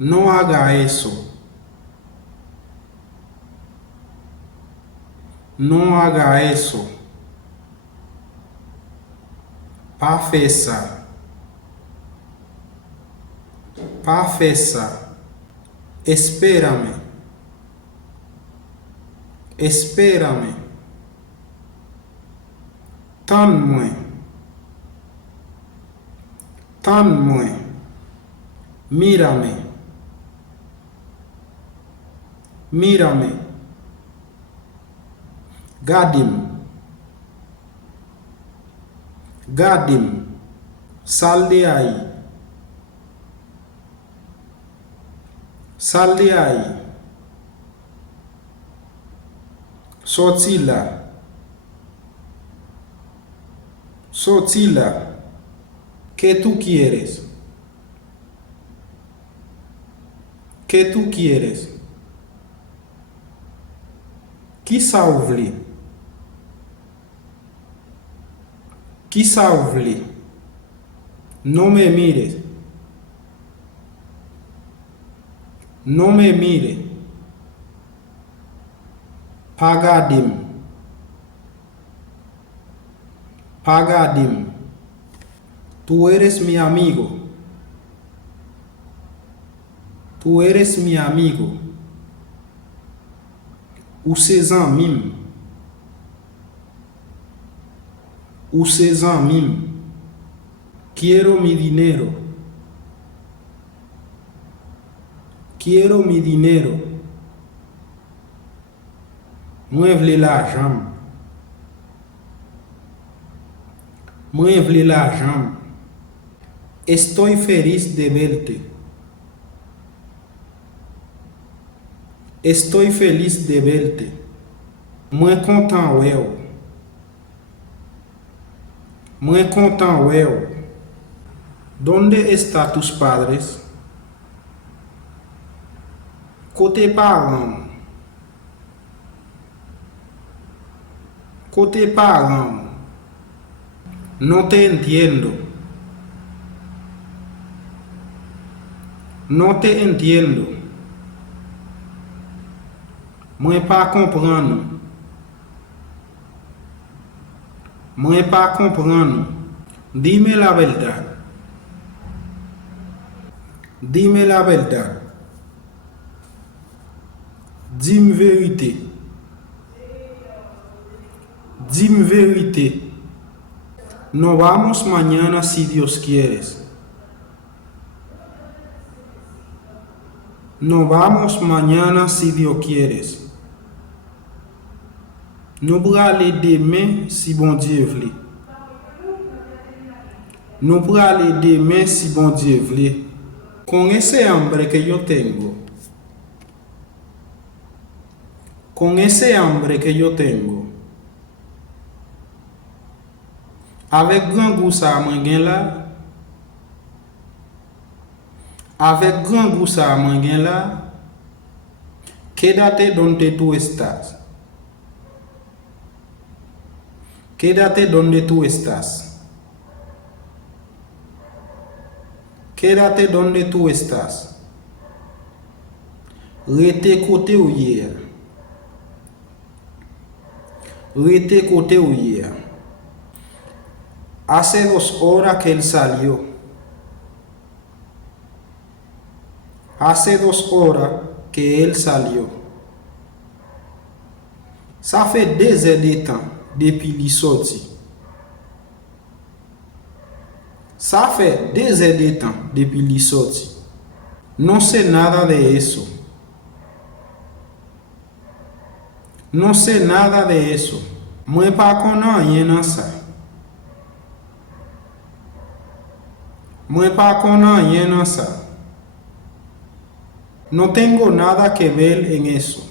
No haga eso. No haga eso. Pafesa. Pafesa. Espérame. Espérame. Tan-moi. Tan-moi. Mírame. Mírame. Gadim. Gadim. Sal de ahí. Sal de ahí. Sorti là. Sorti là. ¿Qué tú quieres? ¿Qué tú quieres? Qui ça ouvre? Qui ça ouvre? No me mires. No me mire. Pagadim. Pagadim. Tú eres mi amigo. Tú eres mi amigo. Ou ses amis. Ou ses amis. Quiero mi dinero. Quiero mi dinero. Moi vle l'argent. Moi vle l'argent. Estoy feliz de verte. Estoy feliz de verte. Moi content ouais. Moi content ouais. ¿Dónde están tus padres? Côté parents. Côté parents. No te entiendo. No te entiendo. Moi pas comprendre. Moi pas comprendre. Dime la verdad. Dime la verdad. Dime vérité. Dime vérité. Nos vamos mañana si Dios quiere. Nos vamos mañana si Dios quiere. Nous pourrons aller demain si bon Dieu veut. Nous pourrons aller demain si bon Dieu veut. Con ese hambre que yo tengo. Con ese hambre que yo tengo. Avec grand goût ça mangen là. Avec grand goût ça mangen là. Quédate donde tú estás. Quédate donde tú estás. Quédate donde tú estás. Rete côté où hier. Rete côté où hier. Hace 2 horas que él salió. Hace 2 horas que él salió. Ça fait 2 heures de temps depuis qu'il est sorti. Ça fait 2 heures de temps depuis qu'il est sorti. No sé nada de eso. No sé nada de eso. Moi pas connais rien de ça. Moi pas connais rien de ça. No tengo nada que ver en eso.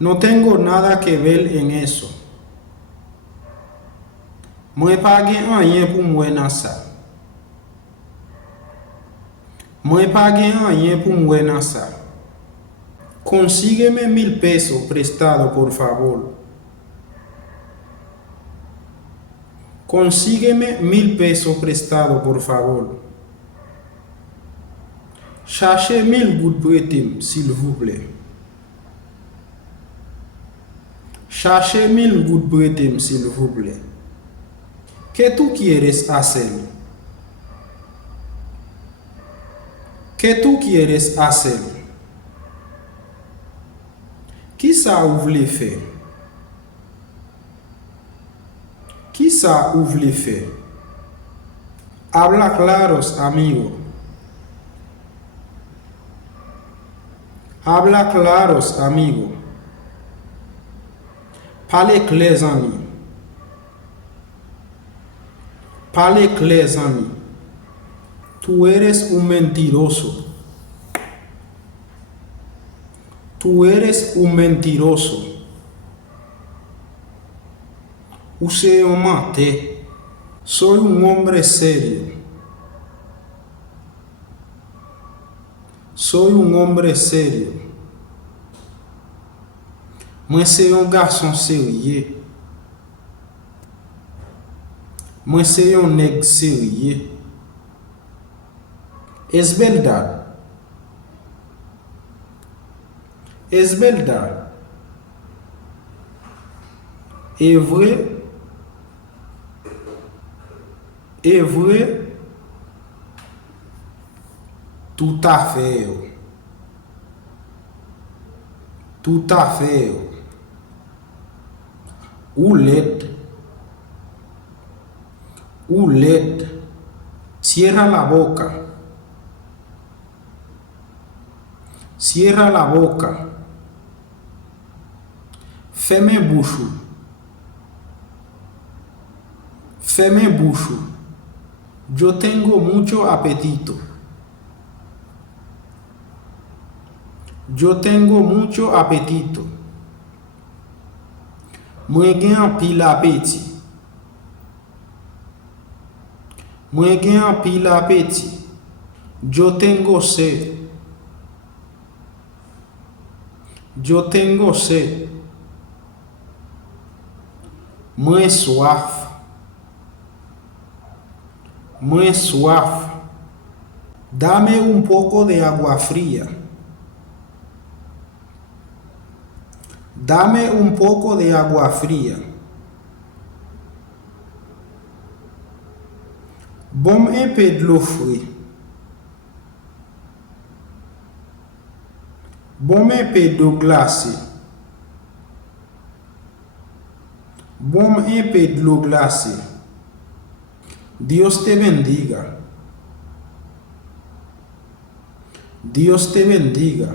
No tengo nada que ver en eso. Moi pas gen rien pour moi dans ça. Moi pas gen rien pour moi dans ça. Consígueme 1000 pesos prestado, por favor. Consígueme 1000 pesos prestado, por favor. Cherchez 1000 gouttes bretem, s'il vous plaît. Cherchez 1000 gouttes bretem, s'il vous plaît. ¿Qué tú quieres hacer? ¿Qué tú quieres hacer? Qui ça ouvre les faits? Qui ça ouvre les faits? Habla claros, amigo. Habla claros, amigo. Parlez clair, ami. Parlez clair, ami. Tú eres un mentiroso. Tú eres un mentiroso. Usted un mate. Soy un hombre serio. Soy un hombre serio. Moi, c'est un garçon sérieux. Moi, c'est un nègre sérieux. Es verdad. Es verdad. Est vrai. Est vrai. Tout à fait. Tout à fait. Ou l'aide. Ou l'aide. Cierra la boca. Cierra la boca. Ferme bouche. Ferme bouche. Yo tengo mucho apetito. Yo tengo mucho apetito. Moi gen un pile appétit. Moi gen un pile appétit. Yo tengo sed. Yo tengo sed. Moi soif. Moi soif. Dame un poco de agua fría. Dame un poco de agua fría. Bom un peu de l'eau frais. Bom un peu d'eau glacée. Bom un peu de l'eau glacée. Dios te bendiga. Dios te bendiga.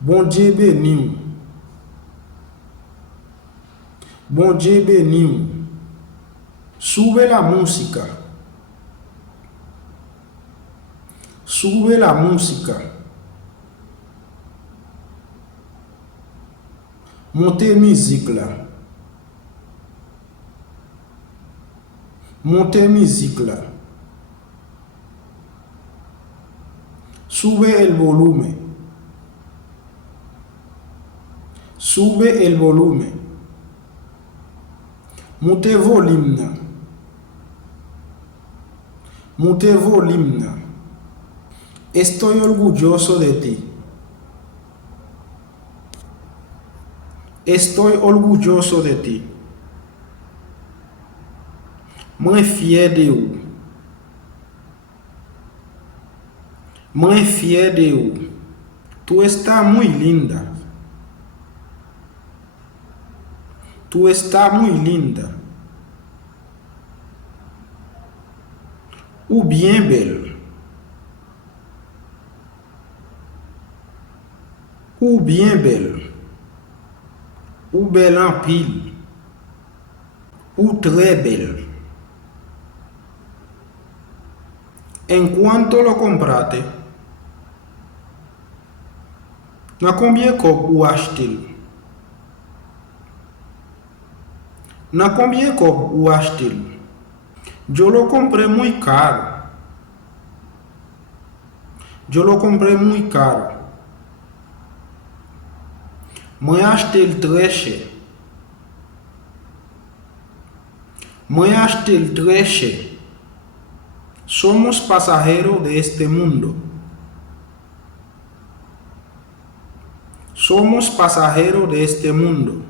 Bon Dieu béni. Bon Dieu béni. Sube la música. Sube la música. Montez musique là. Montez musique là. Sube el volumen. Sube el volumen. Montez volume. Montez volume. Estoy orgulloso de ti. Estoy orgulloso de ti. Muy fier de vous. Muy fier de vous. Tú estás muy linda. Tú estás muy linda. Ou bien belle. Ou bien belle. Ou belle en pile. Ou très belle. ¿En cuánto lo compraste? ¿A combien vous achetez? ¿A combien vous achetez? Yo lo compré muy caro. Yo lo compré muy caro. Moi acheté le très cher. Moi acheté le très cher. Somos pasajeros de este mundo. Somos pasajeros de este mundo.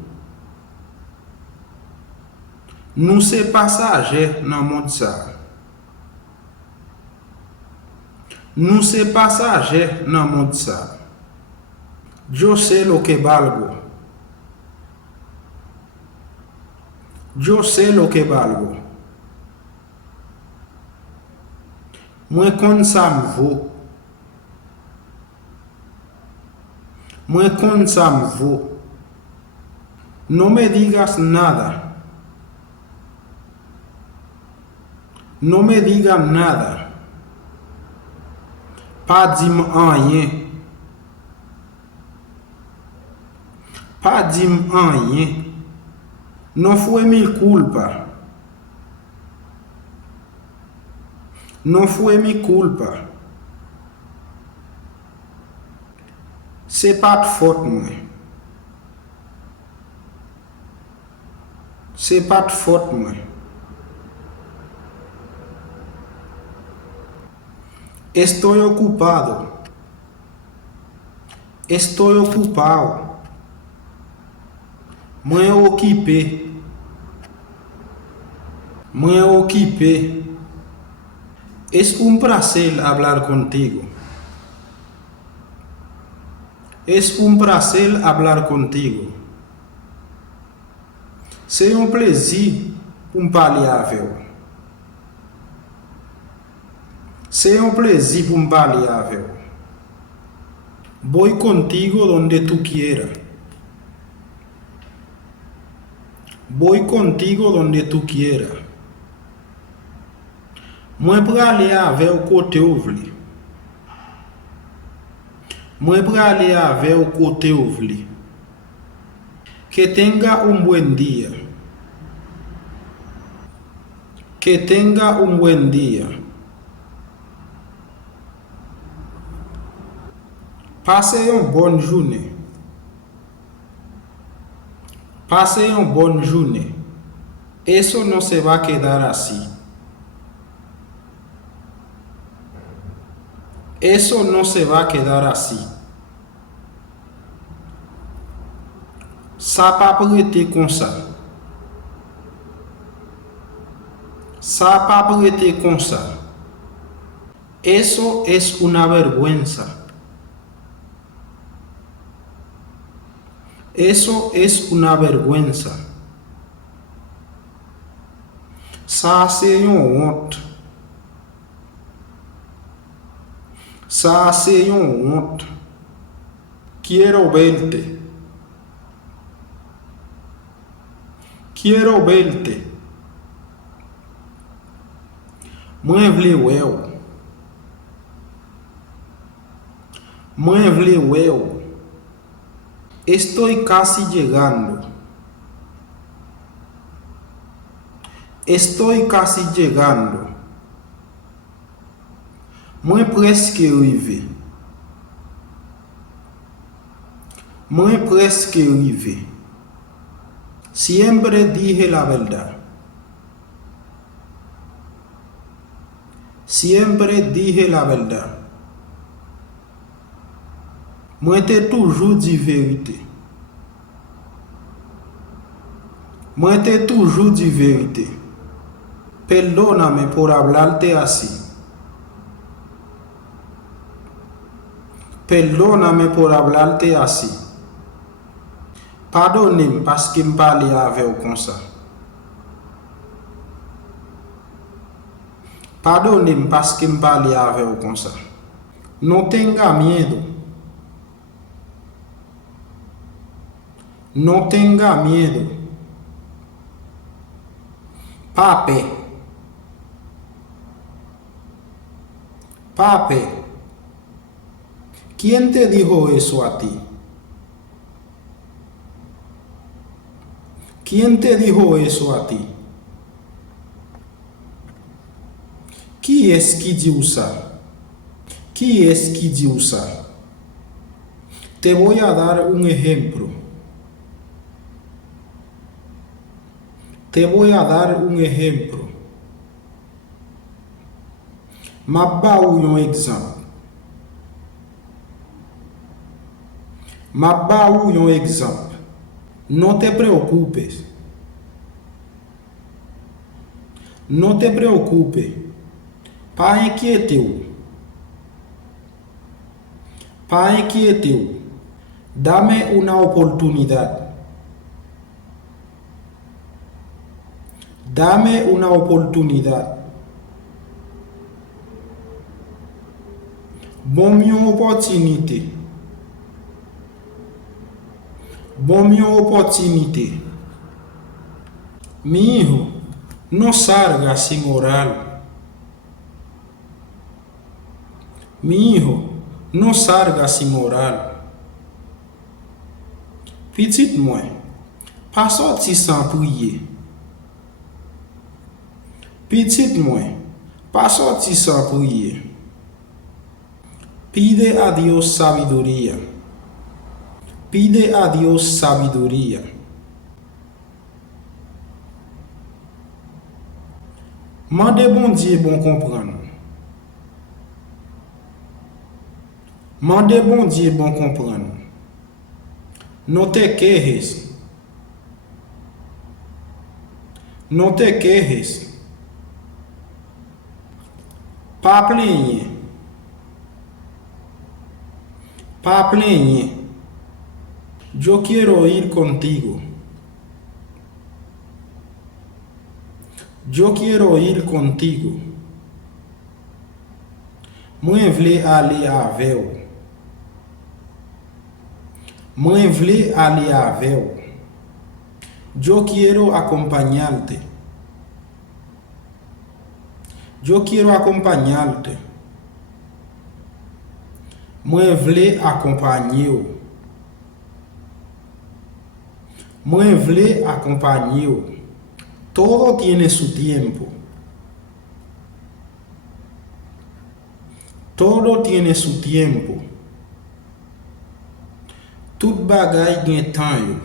Nous sommes passagers dans le monde ça. Nous sommes passagers dans le monde ça. Yo sé lo que valgo. Yo sé lo que valgo. Moi kon sa m'vaut. Moi kon sa m'vaut. No me digas nada. No me digas nada. Pas dim rien. Pas dim rien. No fue mi culpa. No fue mi culpa. C'est pas de faute moi. C'est pas de faute moi. Estoy ocupado. Estoy ocupado. Moi occupé. Moi occupé. Es un placer hablar contigo. Es un placer hablar contigo. C'est un plaisir pour parler avec vous. C'est un plaisir pour parler avec vous. Voy contigo donde tú quieras. Voy contigo donde tú quieras. Moi pour aller avec au côté ouvri. Moi pour aller avec au côté ouvri. Que tenga un buen día. Que tenga un buen día. Passez une bonne journée. Passez une bonne journée. Eso no se va a quedar así. Eso no se va a quedar así. Ça pas prêter comme ça. Ça pas prêter comme ça. Eso es una vergüenza. Eso es una vergüenza. Ça c'est une honte. Ça c'est une honte. Quiero verte. Quiero verte. Moi vle weo. Moi vle weo. Estoy casi llegando. Estoy casi llegando. Moi presque arrivé. Moi presque arrivé. Siempre dije la verdad. Siempre dije la verdad. Moi t'ai toujours dit vérité. Moi t'ai toujours dit vérité. Perdóname por hablarte así. Perdóname por hablarte así. Pardonnez-moi parce que me parle avec vous comme ça. Pardonnez-moi parce que me parle avec vous comme ça. No tenga miedo. No tenga miedo. Pape. Pape. ¿Quién te dijo eso a ti? ¿Quién te dijo eso a ti? Qui est-ce qui dit ça? Qui est-ce qui dit ça? Te voy a dar un ejemplo. Te voy a dar un ejemplo. Ma ba ou yon exemple. Ma ba ou yon exemple. Non te preocupes. Non te preocupes. Pas inquiétez-vous. Pas inquiétez-vous. Dame una oportunidad. Dame una oportunidad. Bon une opportunité. Bon une opportunité. Mi hijo, no salga sin orar. Mi hijo, no salga sin orar. Petit moi, pas sorti sans prier. Petit moi, pas sorti sans prier. Pide a Dios sabiduría. Pide a Dios sabiduría. Mande bon Dieu bon comprendre. Mande bon Dieu bon comprendre. No te quejes. No te quejes. Pa plaigne. Pa plaigne. Yo quiero ir contigo. Yo quiero ir contigo. Moi vle aller avec vous. Moi vle aller avec vous. Yo quiero acompañarte. Yo quiero acompañarte. Moi vle acompanhar vous. Moi vle acompanhar vous. Todo tiene su tiempo. Todo tiene su tiempo. Tout bagay gen tan yo.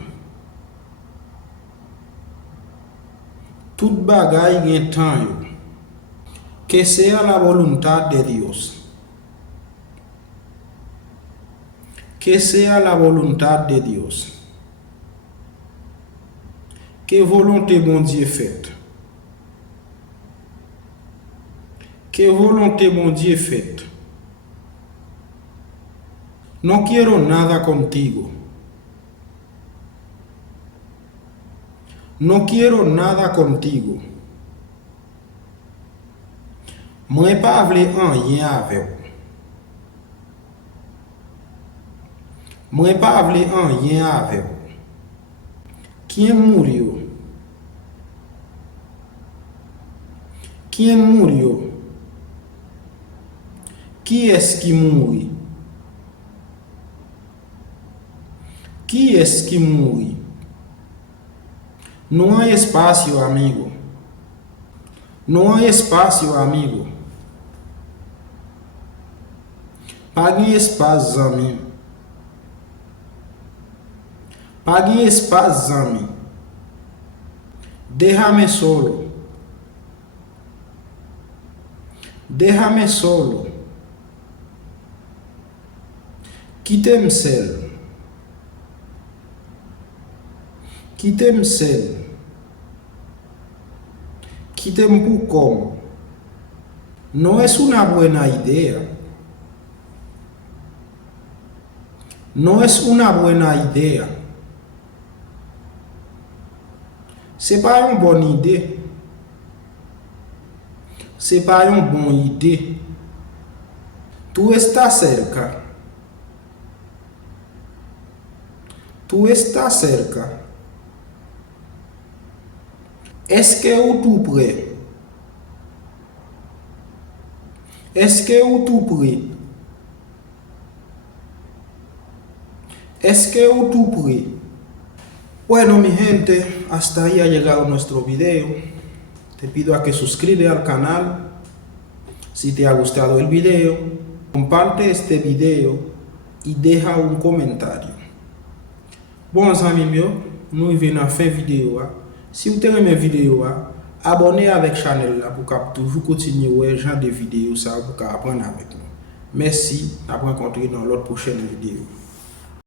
Tout bagay gen tan yo. Que sea la voluntad de Dios. Que sea la voluntad de Dios. Que volonté bon Dieu faite. Que volonté bon Dieu faite. No quiero nada contigo. No quiero nada contigo. Moi pas vle rien avec vous. Moi pas vle rien avec vous. Quem murió? Quem murió? Qui est-ce qui mourit? Qui est-ce qui mourit? Não há espaço, amigo. Não há espaço, amigo. Pague espaço, amigo. Pague espaço, amigo. Déjame solo. Déjame solo. Quíteme seul. Quíteme seul. Quíteme por como. No es una buena idea. No es una buena idea. C'est pas une bonne idée. C'est pas une bonne idée. Tu estás cerca. Tu estás cerca. Est-ce que tu prêt? Est-ce que tu prêt? Est-ce que tu prêt? Bueno, mi gente, hasta ahí ha llegado nuestro video. Te pido a que suscribas al canal. Si te ha gustado el video, comparte este video y deja un comentario. Bon, amis, nous venons à faire vidéo. Si vous aimez mes vidéos, abonnez avec channel là pour toujours continuer ouais genre de vidéos ça pour apprendre avec nous. Merci, à rencontrer dans l'autre prochaine vidéo.